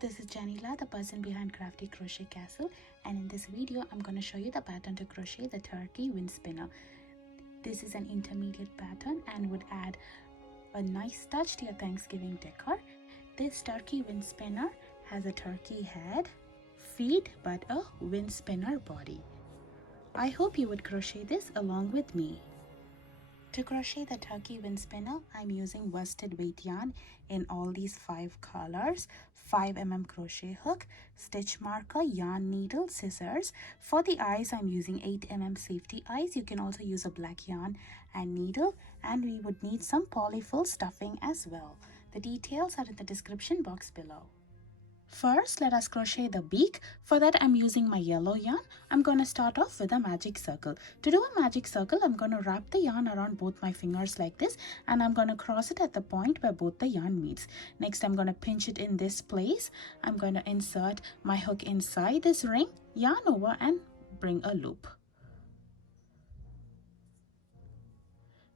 this is Janila, the person behind Crafty Crochet Castle, and in this video I'm going to show you the pattern to crochet the turkey wind spinner. This is an intermediate pattern and would add a nice touch to your Thanksgiving decor. This turkey wind spinner has a turkey head, feet, but a wind spinner body. I hope you would crochet this along with me. To crochet the turkey wind spinner, I'm using worsted weight yarn in all these 5 colors, 5mm crochet hook, stitch marker, yarn needle, scissors. For the eyes, I'm using 8mm safety eyes. You can also use a black yarn and needle, and we would need some polyfill stuffing as well. The details are in the description box below. First, let us crochet the beak. For that, I'm using my yellow yarn. I'm going to start off with a magic circle. To do a magic circle, I'm going to wrap the yarn around both my fingers like this, and I'm going to cross it at the point where both the yarn meets. Next, I'm going to pinch it in this place. I'm going to insert my hook inside this ring, yarn over, and bring a loop.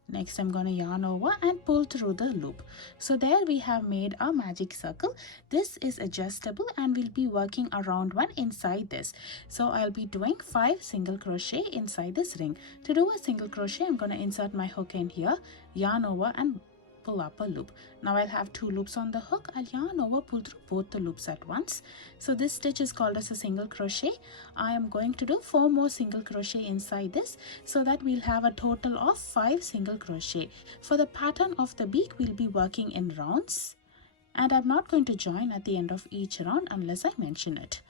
Next, I'm going to yarn over and pull through the loop. So there we have made our magic circle. This is adjustable and we'll be working around one inside this. So I'll be doing 5 single crochet inside this ring. To do a single crochet, I'm going to insert my hook in here, yarn over and pull up a loop. Now I'll have 2 loops on the hook. I'll yarn over, pull through both the loops at once. So this stitch is called as a single crochet. I am going to do 4 more single crochet inside this, so that we'll have a total of 5 single crochet. For the pattern of the beak, we'll be working in rounds, and I'm not going to join at the end of each round unless I mention it.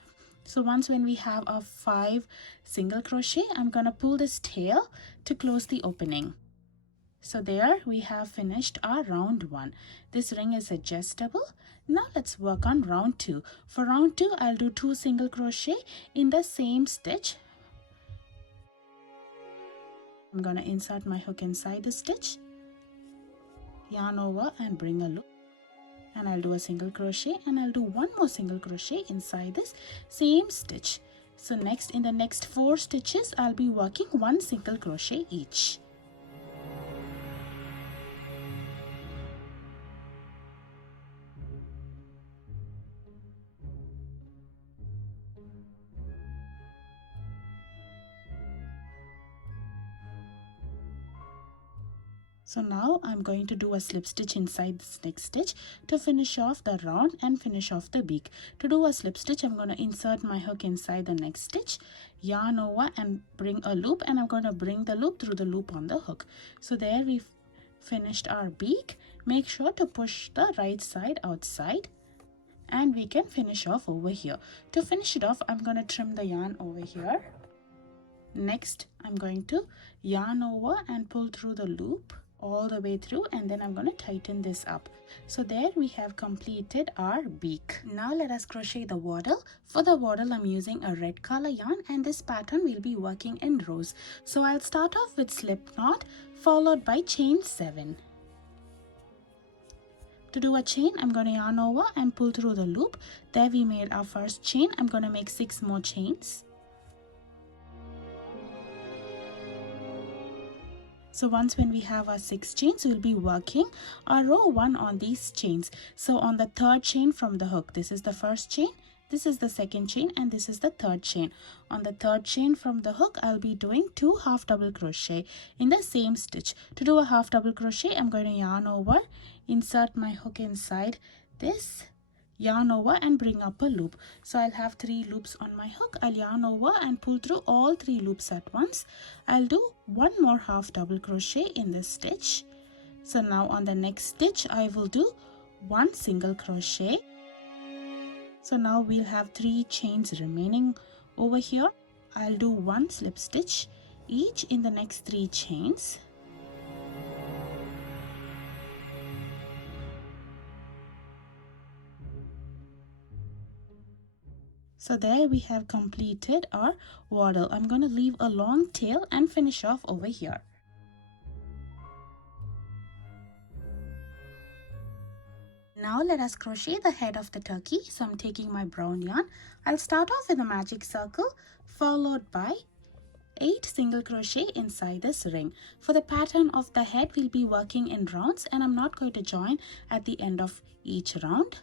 So once when we have our 5 single crochet, I'm going to pull this tail to close the opening. So there we have finished our round 1. This ring is adjustable. Now let's work on round 2. For round 2, I'll do 2 single crochet in the same stitch. I'm going to insert my hook inside the stitch, yarn over and bring a loop. And I'll do a single crochet, and I'll do 1 more single crochet inside this same stitch. So next, in the next 4 stitches, I'll be working 1 single crochet each. So now I'm going to do a slip stitch inside this next stitch to finish off the round and finish off the beak. To do a slip stitch, I'm going to insert my hook inside the next stitch, yarn over and bring a loop, and I'm going to bring the loop through the loop on the hook. So there we've finished our beak. Make sure to push the right side outside, and we can finish off over here. To finish it off, I'm going to trim the yarn over here. Next, I'm going to yarn over and pull through the loop all the way through, and then I'm going to tighten this up. So there we have completed our beak. Now let us crochet the waddle. For the waddle, I'm using a red color yarn, and this pattern will be working in rows. So I'll start off with slip knot followed by chain 7. To do a chain, I'm going to yarn over and pull through the loop. There we made our first chain. I'm going to make 6 more chains. So once when we have our 6 chains, we'll be working our row 1 on these chains. So on the 3rd chain from the hook, this is the first chain, this is the 2nd chain, and this is the 3rd chain. On the 3rd chain from the hook, I'll be doing 2 half double crochet in the same stitch. To do a half double crochet, I'm going to yarn over, insert my hook inside this, yarn over and bring up a loop. So I'll have 3 loops on my hook. I'll yarn over and pull through all 3 loops at once. I'll do 1 more half double crochet in this stitch. So now on the next stitch, I will do 1 single crochet. So now we'll have 3 chains remaining over here. I'll do 1 slip stitch each in the next 3 chains. So there we have completed our waddle. I'm going to leave a long tail and finish off over here. Now let us crochet the head of the turkey. So I'm taking my brown yarn. I'll start off with a magic circle followed by 8 single crochet inside this ring. For the pattern of the head, we'll be working in rounds, and I'm not going to join at the end of each round.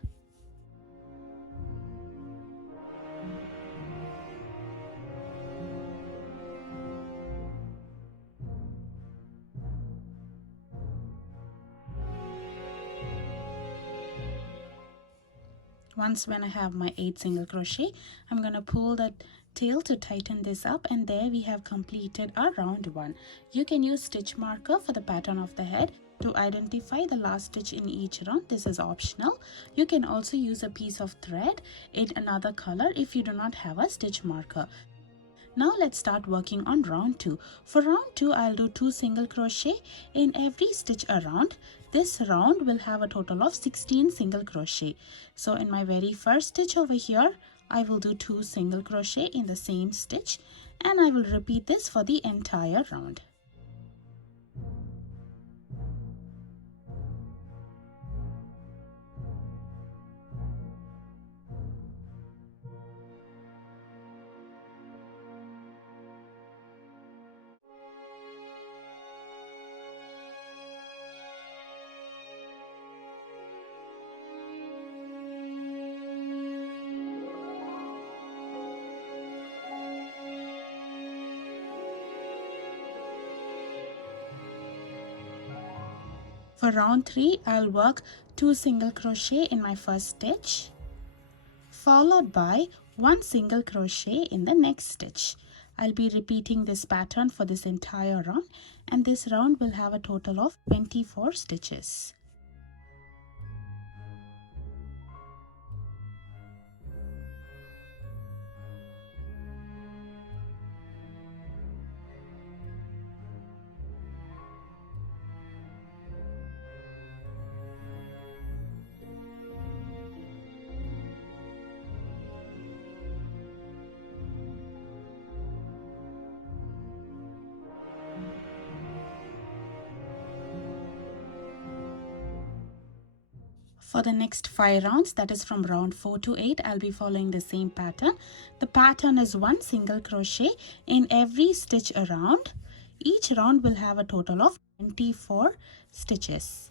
Once when I have my 8 single crochet, I'm going to pull the tail to tighten this up, and there we have completed our round 1. You can use stitch marker for the pattern of the head to identify the last stitch in each round. This is optional. You can also use a piece of thread in another color if you do not have a stitch marker. Now let's start working on round 2. For round 2, I'll do 2 single crochet in every stitch around. This round will have a total of 16 single crochet. So in my very first stitch over here, I will do 2 single crochet in the same stitch, and I will repeat this for the entire round. For round 3, I'll work 2 single crochet in my first stitch, followed by 1 single crochet in the next stitch. I'll be repeating this pattern for this entire round, and this round will have a total of 24 stitches. For the next 5 rounds, that is from round 4 to 8, I'll be following the same pattern. The pattern is 1 single crochet in every stitch around. Each round will have a total of 24 stitches.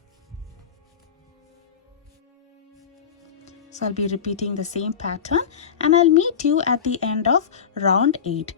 So I'll be repeating the same pattern, and I'll meet you at the end of round 8.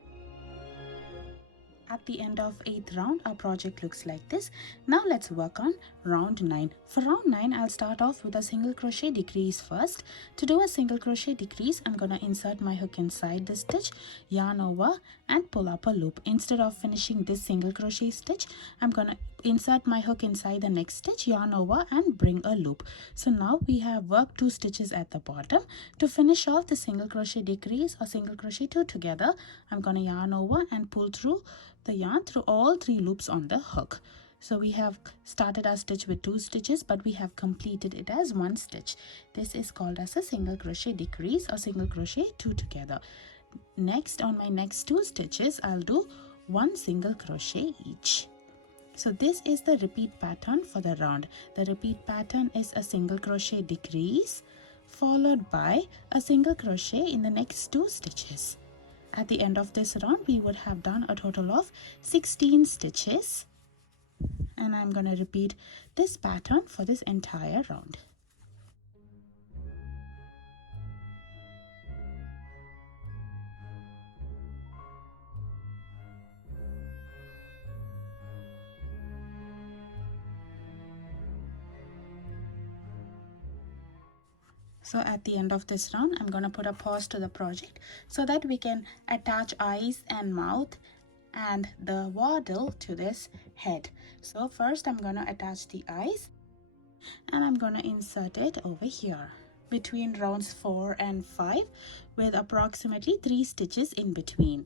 At the end of 8th round, our project looks like this. Now let's work on round 9. For round 9, I'll start off with a single crochet decrease first. To do a single crochet decrease, I'm going to insert my hook inside the stitch, yarn over, and pull up a loop. Instead of finishing this single crochet stitch, I'm going to insert my hook inside the next stitch, yarn over, and bring a loop. So now we have worked 2 stitches at the bottom. To finish off the single crochet decrease or single crochet 2 together, I'm going to yarn over and pull through the yarn through all 3 loops on the hook. So we have started our stitch with 2 stitches, but we have completed it as 1 stitch. This is called as a single crochet decrease or single crochet 2 together. Next, on my next 2 stitches, I'll do 1 single crochet each. So this is the repeat pattern for the round. The repeat pattern is a single crochet decrease followed by a single crochet in the next 2 stitches. At the end of this round, we would have done a total of 16 stitches, and I'm going to repeat this pattern for this entire round. So at the end of this round, I'm going to put a pause to the project so that we can attach eyes and mouth and the waddle to this head. So first I'm going to attach the eyes, and I'm going to insert it over here between rounds 4 and 5 with approximately 3 stitches in between.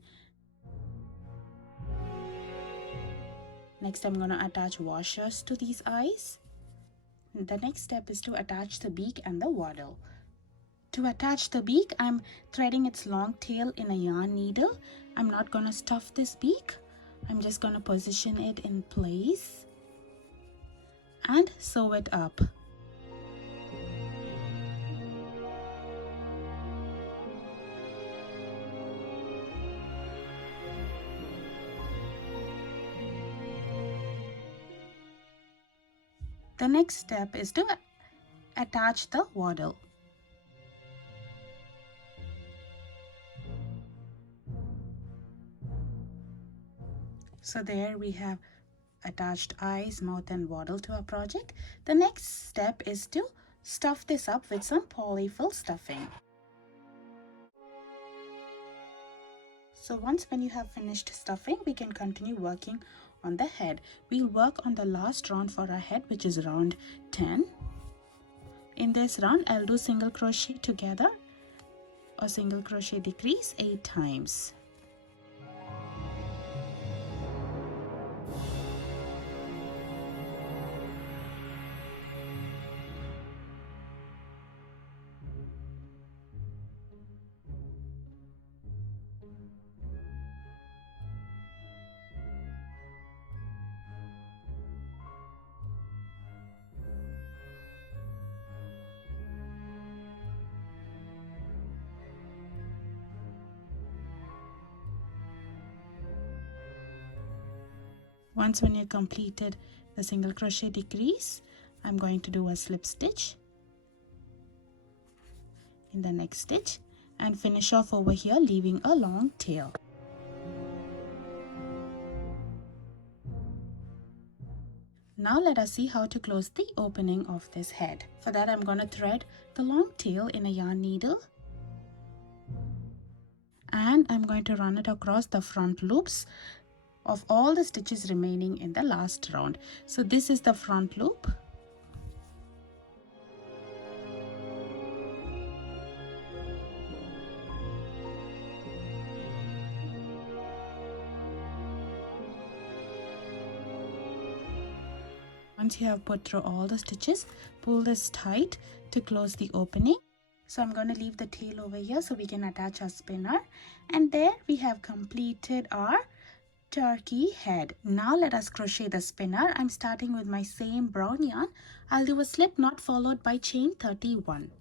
Next, I'm going to attach washers to these eyes. The next step is to attach the beak and the waddle. To attach the beak, I'm threading its long tail in a yarn needle. I'm not going to stuff this beak. I'm just going to position it in place and sew it up. The next step is to attach the waddle. So there we have attached eyes, mouth and waddle to our project. The next step is to stuff this up with some polyfill stuffing. So once when you have finished stuffing, we can continue working on the head. We'll work on the last round for our head, which is round 10. In this round, I'll do single crochet together or single crochet decrease 8 times. Once when you completed the single crochet decrease, I'm going to do a slip stitch in the next stitch and finish off over here, leaving a long tail. Now let us see how to close the opening of this head. For that, I'm going to thread the long tail in a yarn needle and I'm going to run it across the front loops of all the stitches remaining in the last round. So this is the front loop. Once you have put through all the stitches, pull this tight to close the opening. So I'm going to leave the tail over here so we can attach our spinner, and there we have completed our turkey head. Now let us crochet the spinner. I'm starting with my same brown yarn. I'll do a slip knot followed by chain 31.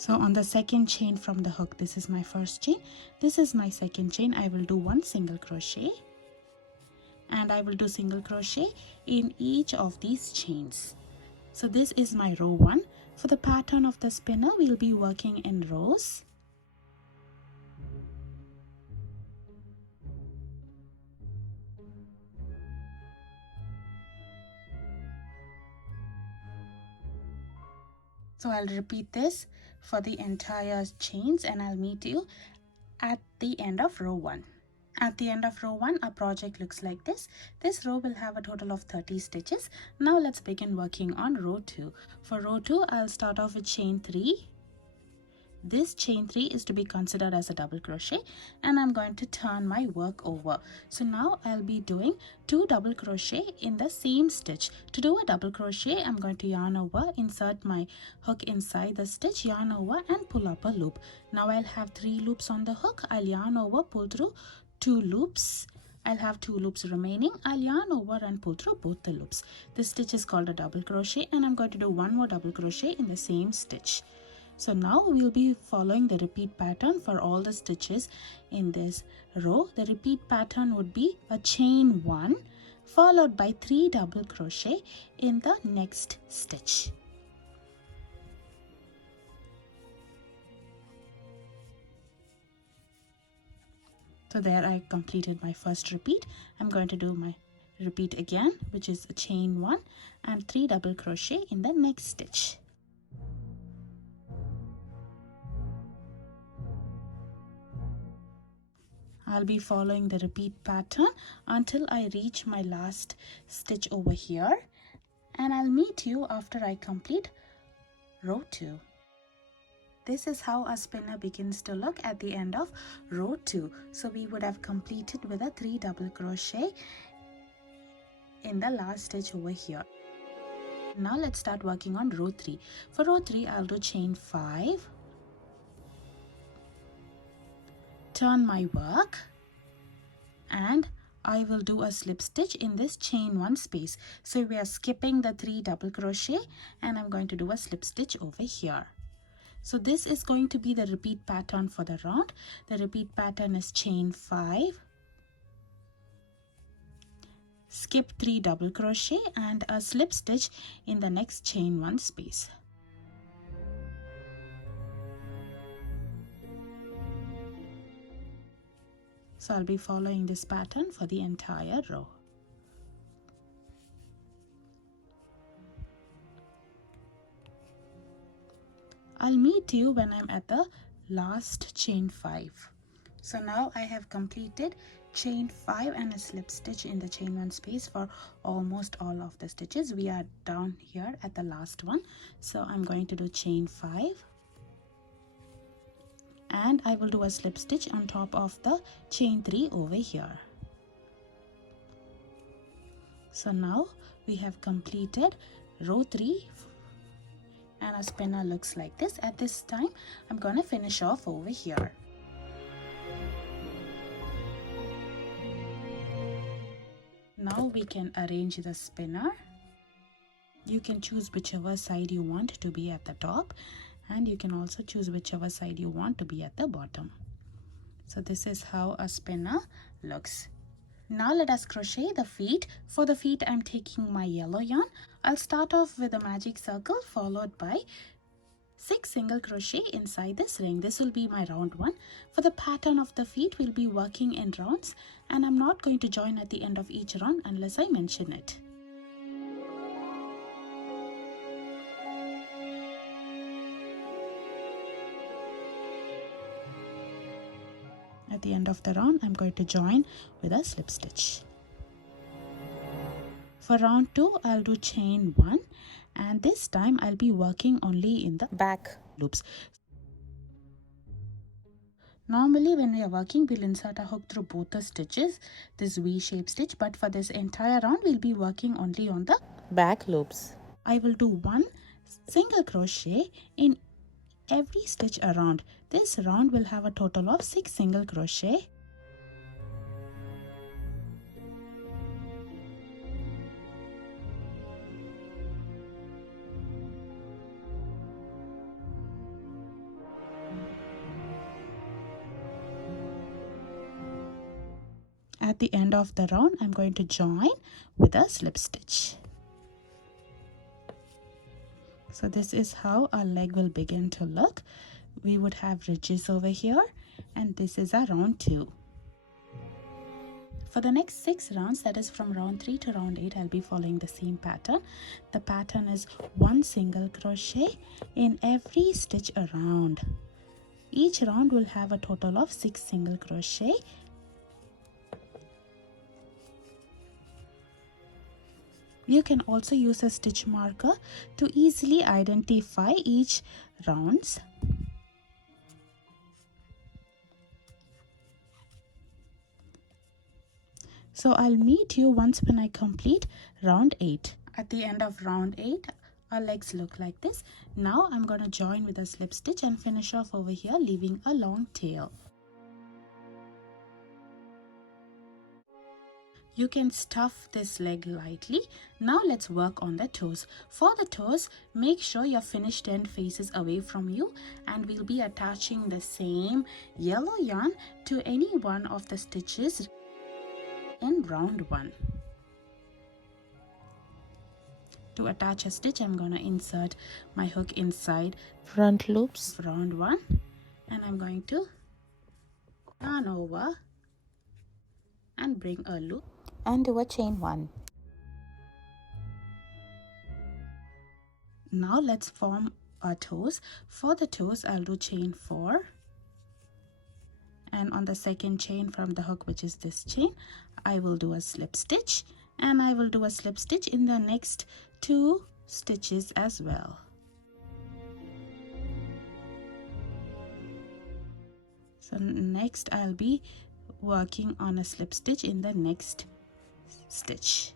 So on the second chain from the hook, this is my first chain, this is my second chain. I will do one single crochet and I will do single crochet in each of these chains. So this is my row 1. For the pattern of the spinner, we'll be working in rows. So I'll repeat this for the entire chains and I'll meet you at the end of row 1. At the end of row 1, our project looks like this. This row will have a total of 30 stitches. Now let's begin working on row 2. For row 2, I'll start off with chain 3. This chain 3 is to be considered as a double crochet and I'm going to turn my work over. So now I'll be doing 2 double crochet in the same stitch. To do a double crochet, I'm going to yarn over, insert my hook inside the stitch, yarn over and pull up a loop. Now I'll have 3 loops on the hook. I'll yarn over, pull through 2 loops. I'll have 2 loops remaining. I'll yarn over and pull through both the loops. This stitch is called a double crochet and I'm going to do 1 more double crochet in the same stitch. So now we'll be following the repeat pattern for all the stitches in this row. The repeat pattern would be a chain 1 followed by 3 double crochet in the next stitch. So there I completed my first repeat. I'm going to do my repeat again, which is a chain 1 and 3 double crochet in the next stitch. I'll be following the repeat pattern until I reach my last stitch over here, and I'll meet you after I complete row 2. This is how a spinner begins to look at the end of row 2. So we would have completed with a 3 double crochet in the last stitch over here. Now let's start working on row 3. For row 3, I'll do chain 5. Turn my work and I will do a slip stitch in this chain 1 space. So we are skipping the 3 double crochet and I'm going to do a slip stitch over here. So this is going to be the repeat pattern for the round. The repeat pattern is chain 5, skip 3 double crochet and a slip stitch in the next chain 1 space. So I'll be following this pattern for the entire row. I'll meet you when I'm at the last chain 5. So now I have completed chain 5 and a slip stitch in the chain 1 space for almost all of the stitches. We are down here at the last one. So I'm going to do chain 5 and I will do a slip stitch on top of the chain 3 over here. So now we have completed row 3 and our spinner looks like this. At this time I'm going to finish off over here. Now we can arrange the spinner. You can choose whichever side you want to be at the top, and you can also choose whichever side you want to be at the bottom. So this is how a spinner looks. Now let us crochet the feet. For the feet I'm taking my yellow yarn. I'll start off with a magic circle followed by 6 single crochet inside this ring. This will be my round one. For the pattern of the feet we'll be working in rounds, and I'm not going to join at the end of each round unless I mention it. At the end of the round I'm going to join with a slip stitch. For round 2 I'll do chain 1, and this time I'll be working only in the back loops. Normally when we are working we'll insert a hook through both the stitches, this V-shaped stitch, but for this entire round we'll be working only on the back loops. I will do 1 single crochet in every stitch around. This round will have a total of 6 single crochet. At the end of the round I'm going to join with a slip stitch. So this is how our leg will begin to look. We would have ridges over here, and this is our round 2. For the next 6 rounds, that is from round 3 to round 8, I'll be following the same pattern. The pattern is 1 single crochet in every stitch around. Each round will have a total of 6 single crochet. You can also use a stitch marker to easily identify each rounds. So I'll meet you once when I complete round 8. At the end of round 8, our legs look like this. Now I'm going to join with a slip stitch and finish off over here, leaving a long tail. You can stuff this leg lightly. Now let's work on the toes. For the toes, make sure your finished end faces away from you, and we'll be attaching the same yellow yarn to any one of the stitches in round 1. To attach a stitch, I'm going to insert my hook inside front loops round 1, and I'm going to turn over and bring a loop and do a chain 1. Now let's form our toes. For the toes I'll do chain 4, and on the second chain from the hook, which is this chain, I will do a slip stitch, and I will do a slip stitch in the next 2 stitches as well. So next I'll be working on a slip stitch in the next stitch.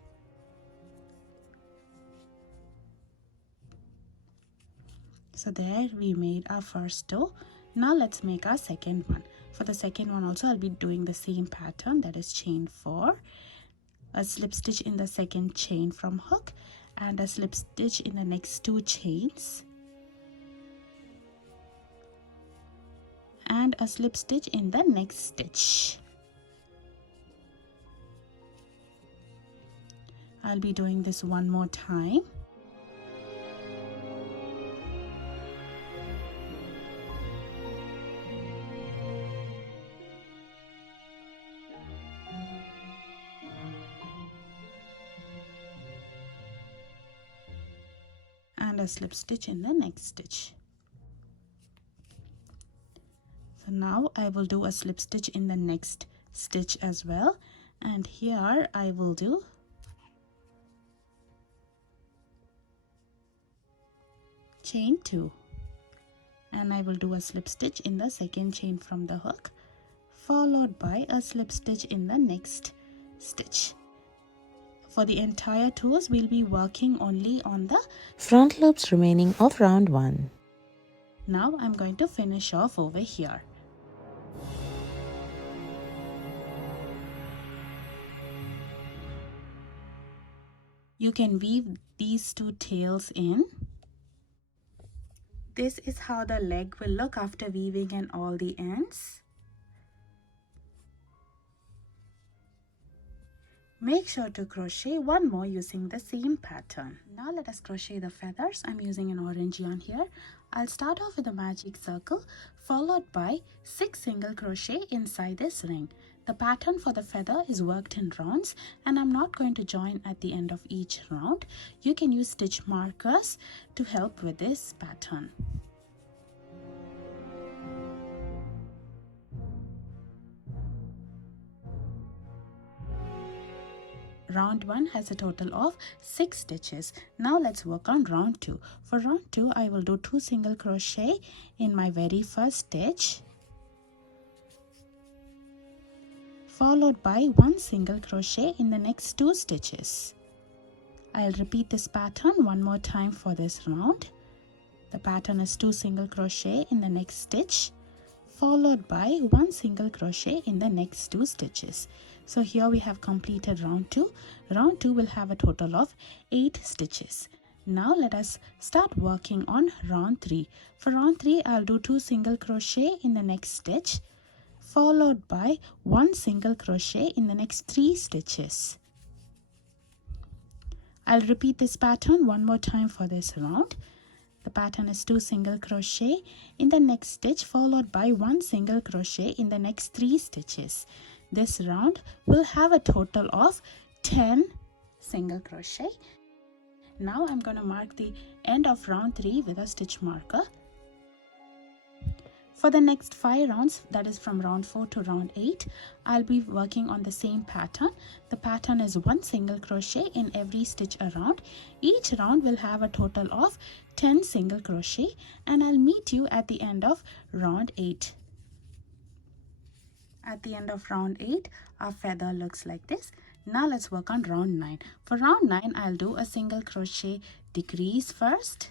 So there we made our first toe. Now let's make our second one. For the second one also I'll be doing the same pattern, that is chain 4, a slip stitch in the second chain from hook, and a slip stitch in the next 2 chains, and a slip stitch in the next stitch. I'll be doing this one more time. And a slip stitch in the next stitch. So now I will do a slip stitch in the next stitch as well, and here I will do chain 2, and I will do a slip stitch in the second chain from the hook, followed by a slip stitch in the next stitch. For the entire toes, we'll be working only on the front loops remaining of round 1. Now I'm going to finish off over here. You can weave these two tails in. This is how the leg will look after weaving in all the ends. Make sure to crochet one more using the same pattern. Now let us crochet the feathers. I'm using an orange yarn here. I'll start off with a magic circle followed by 6 single crochet inside this ring. The pattern for the feather is worked in rounds, and I'm not going to join at the end of each round. You can use stitch markers to help with this pattern. Round 1 has a total of 6 stitches. Now let's work on round 2. For round 2, I will do 2 single crochet in my very first stitch, followed by 1 single crochet in the next 2 stitches. I'll repeat this pattern one more time for this round. The pattern is 2 single crochet in the next stitch, followed by 1 single crochet in the next 2 stitches. So here we have completed round 2. Round 2 will have a total of 8 stitches. Now let us start working on round 3. For round 3, I'll do 2 single crochet in the next stitch, followed by 1 single crochet in the next 3 stitches. I'll repeat this pattern one more time for this round. The pattern is 2 single crochet in the next stitch, followed by 1 single crochet in the next 3 stitches. This round will have a total of 10 single crochet. Now I'm going to mark the end of round 3 with a stitch marker. For the next 5 rounds, that is from round 4 to round 8, I'll be working on the same pattern. The pattern is 1 single crochet in every stitch around. Each round will have a total of 10 single crochet, and I'll meet you at the end of round 8. At the end of round 8, our feather looks like this. Now let's work on round 9. For round 9, I'll do a single crochet decrease first,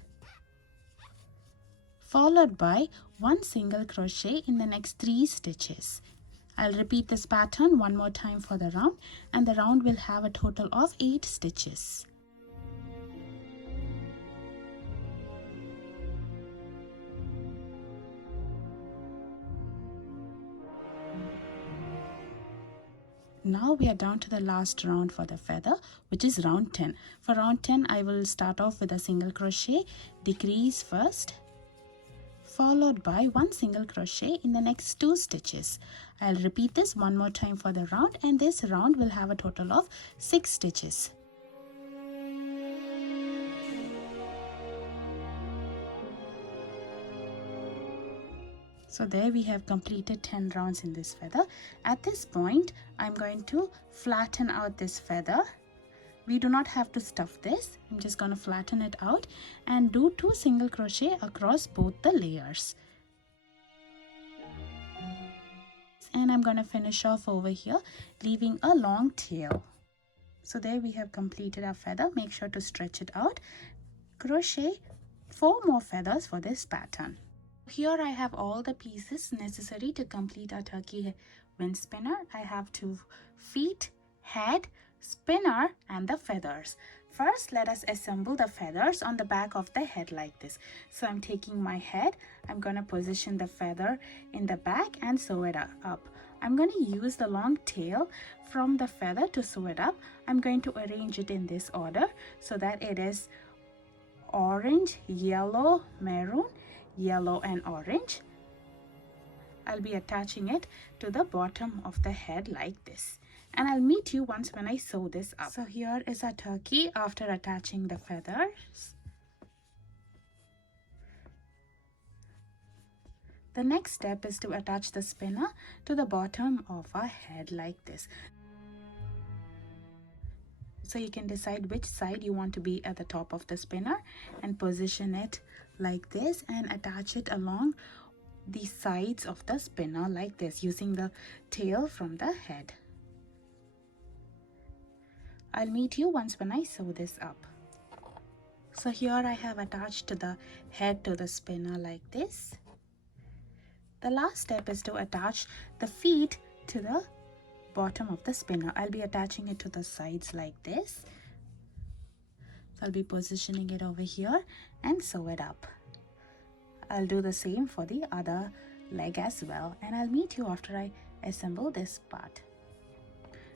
followed by 1 single crochet in the next 3 stitches. I'll repeat this pattern one more time for the round, and the round will have a total of 8 stitches. Now we are down to the last round for the feather, which is round 10. For round 10, I will start off with a single crochet decrease first, followed by 1 single crochet in the next 2 stitches. I'll repeat this one more time for the round, and this round will have a total of 6 stitches. So there we have completed 10 rounds in this feather. At this point, I'm going to flatten out this feather. We do not have to stuff this. I'm just going to flatten it out and do 2 single crochet across both the layers. And I'm going to finish off over here, leaving a long tail. So there we have completed our feather. Make sure to stretch it out. Crochet 4 more feathers for this pattern. Here I have all the pieces necessary to complete our turkey wind spinner. I have 2 feet, head, spinner, and the feathers. First, let us assemble the feathers on the back of the head like this. So I'm taking my head, I'm going to position the feather in the back and sew it up. I'm going to use the long tail from the feather to sew it up. I'm going to arrange it in this order so that it is orange, yellow, maroon, yellow and orange. I'll be attaching it to the bottom of the head like this. And I'll meet you once when I sew this up. So here is our turkey after attaching the feathers. The next step is to attach the spinner to the bottom of our head like this. So you can decide which side you want to be at the top of the spinner and position it like this and attach it along the sides of the spinner like this using the tail from the head. I'll meet you once when I sew this up. So here I have attached the head to the spinner like this. The last step is to attach the feet to the bottom of the spinner. I'll be attaching it to the sides like this. So I'll be positioning it over here and sew it up. I'll do the same for the other leg as well, and I'll meet you after I assemble this part.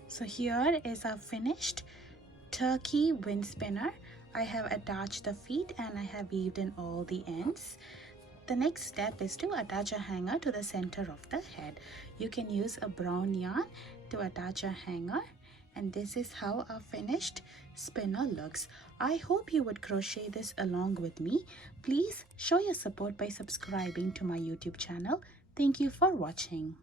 So here is our finished turkey wind spinner. I have attached the feet and I have weaved in all the ends. The next step is to attach a hanger to the center of the head. You can use a brown yarn to attach a hanger, and this is how our finished spinner looks. I hope you would crochet this along with me. Please show your support by subscribing to my YouTube channel. Thank you for watching.